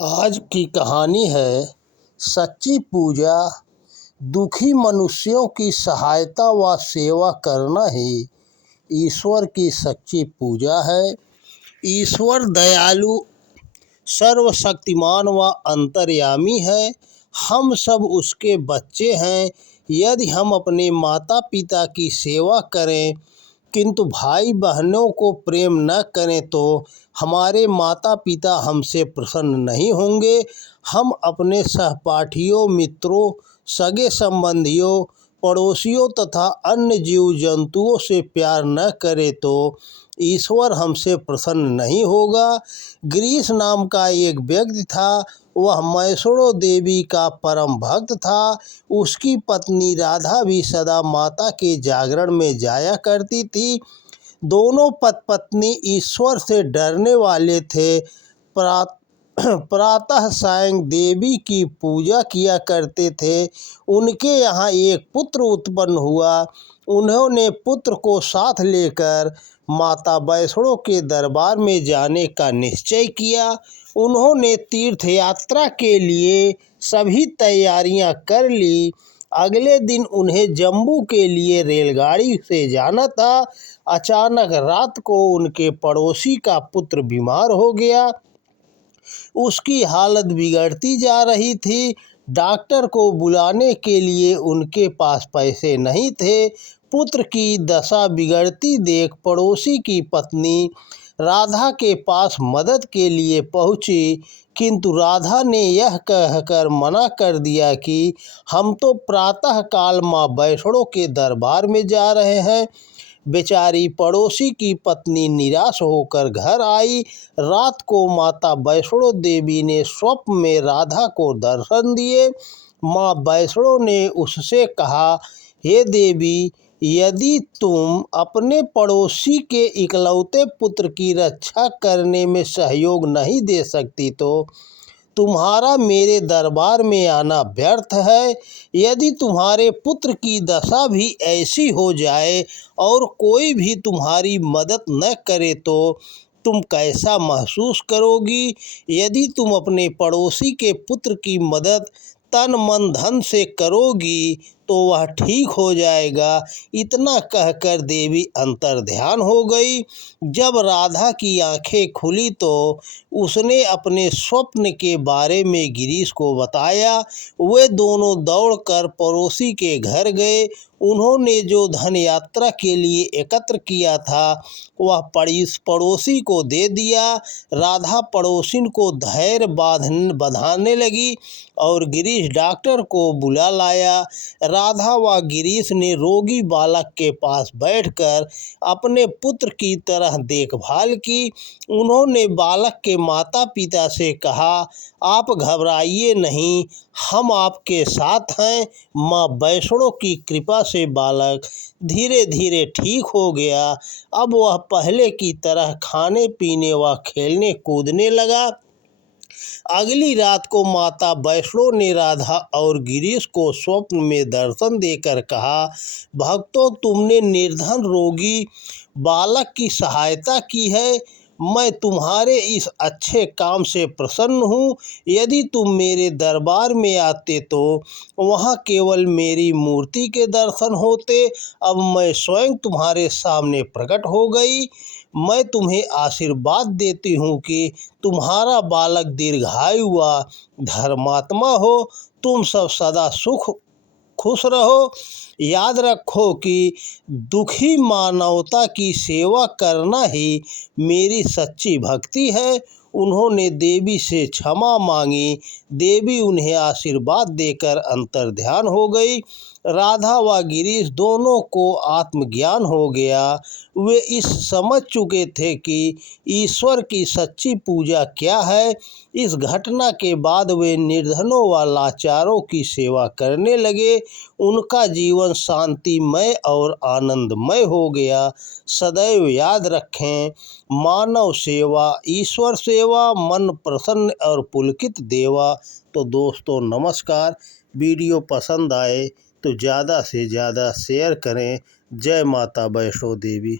आज की कहानी है सच्ची पूजा। दुखी मनुष्यों की सहायता व सेवा करना ही ईश्वर की सच्ची पूजा है। ईश्वर दयालु, सर्वशक्तिमान व अंतर्यामी है। हम सब उसके बच्चे हैं। यदि हम अपने माता पिता की सेवा करें किंतु भाई बहनों को प्रेम न करें तो हमारे माता पिता हमसे प्रसन्न नहीं होंगे। हम अपने सहपाठियों, मित्रों, सगे संबंधियों, पड़ोसियों तथा अन्य जीव जंतुओं से प्यार न करें तो ईश्वर हमसे प्रसन्न नहीं होगा। गिरीश नाम का एक व्यक्ति था। वह मैसड़ो देवी का परम भक्त था। उसकी पत्नी राधा भी सदा माता के जागरण में जाया करती थी। दोनों पत्नी ईश्वर से डरने वाले थे। प्रातः सायं देवी की पूजा किया करते थे। उनके यहाँ एक पुत्र उत्पन्न हुआ। उन्होंने पुत्र को साथ लेकर माता वैष्णो के दरबार में जाने का निश्चय किया। उन्होंने तीर्थ यात्रा के लिए सभी तैयारियां कर ली। अगले दिन उन्हें जम्मू के लिए रेलगाड़ी से जाना था। अचानक रात को उनके पड़ोसी का पुत्र बीमार हो गया। उसकी हालत बिगड़ती जा रही थी। डॉक्टर को बुलाने के लिए उनके पास पैसे नहीं थे। पुत्र की दशा बिगड़ती देख पड़ोसी की पत्नी राधा के पास मदद के लिए पहुंची, किंतु राधा ने यह कहकर मना कर दिया कि हम तो प्रातः काल माँ वैष्णो के दरबार में जा रहे हैं। बेचारी पड़ोसी की पत्नी निराश होकर घर आई। रात को माता वैष्णो देवी ने स्वप्न में राधा को दर्शन दिए। माँ वैष्णो ने उससे कहा, हे देवी, यदि तुम अपने पड़ोसी के इकलौते पुत्र की रक्षा करने में सहयोग नहीं दे सकती तो तुम्हारा मेरे दरबार में आना व्यर्थ है। यदि तुम्हारे पुत्र की दशा भी ऐसी हो जाए और कोई भी तुम्हारी मदद न करे तो तुम कैसा महसूस करोगी? यदि तुम अपने पड़ोसी के पुत्र की मदद तन मन धन से करोगी तो वह ठीक हो जाएगा। इतना कहकर देवी अंतर्ध्यान हो गई। जब राधा की आंखें खुली तो उसने अपने स्वप्न के बारे में गिरीश को बताया। वे दोनों दौड़कर पड़ोसी के घर गए। उन्होंने जो धन यात्रा के लिए एकत्र किया था वह पड़ोसी को दे दिया। राधा पड़ोसिन को धैर्य बंधाने लगी और गिरीश डॉक्टर को बुला लाया। राधा व गिरीश ने रोगी बालक के पास बैठकर अपने पुत्र की तरह देखभाल की। उन्होंने बालक के माता पिता से कहा, आप घबराइए नहीं, हम आपके साथ हैं। माँ वैष्णो की कृपा से बालक धीरे धीरे ठीक हो गया। अब वह पहले की तरह खाने पीने व खेलने कूदने लगा। अगली रात को माता वैष्णो ने राधा और गिरीश को स्वप्न में दर्शन देकर कहा, भक्तों, तुमने निर्धन रोगी बालक की सहायता की है। मैं तुम्हारे इस अच्छे काम से प्रसन्न हूँ। यदि तुम मेरे दरबार में आते तो वहाँ केवल मेरी मूर्ति के दर्शन होते। अब मैं स्वयं तुम्हारे सामने प्रकट हो गई। मैं तुम्हें आशीर्वाद देती हूँ कि तुम्हारा बालक दीर्घायु व धर्मात्मा हो। तुम सब सदा खुश रहो। याद रखो कि दुखी मानवता की सेवा करना ही मेरी सच्ची भक्ति है। उन्होंने देवी से क्षमा मांगी। देवी उन्हें आशीर्वाद देकर अंतर्ध्यान हो गई। राधा व गिरीश दोनों को आत्मज्ञान हो गया। वे इस समझ चुके थे कि ईश्वर की सच्ची पूजा क्या है। इस घटना के बाद वे निर्धनों व लाचारों की सेवा करने लगे। उनका जीवन शांतिमय और आनंदमय हो गया। सदैव याद रखें, मानव सेवा ईश्वर सेवा, मन प्रसन्न और पुलकित देवा। तो दोस्तों नमस्कार। वीडियो पसंद आए तो ज़्यादा से ज़्यादा शेयर करें। जय माता वैष्णो देवी।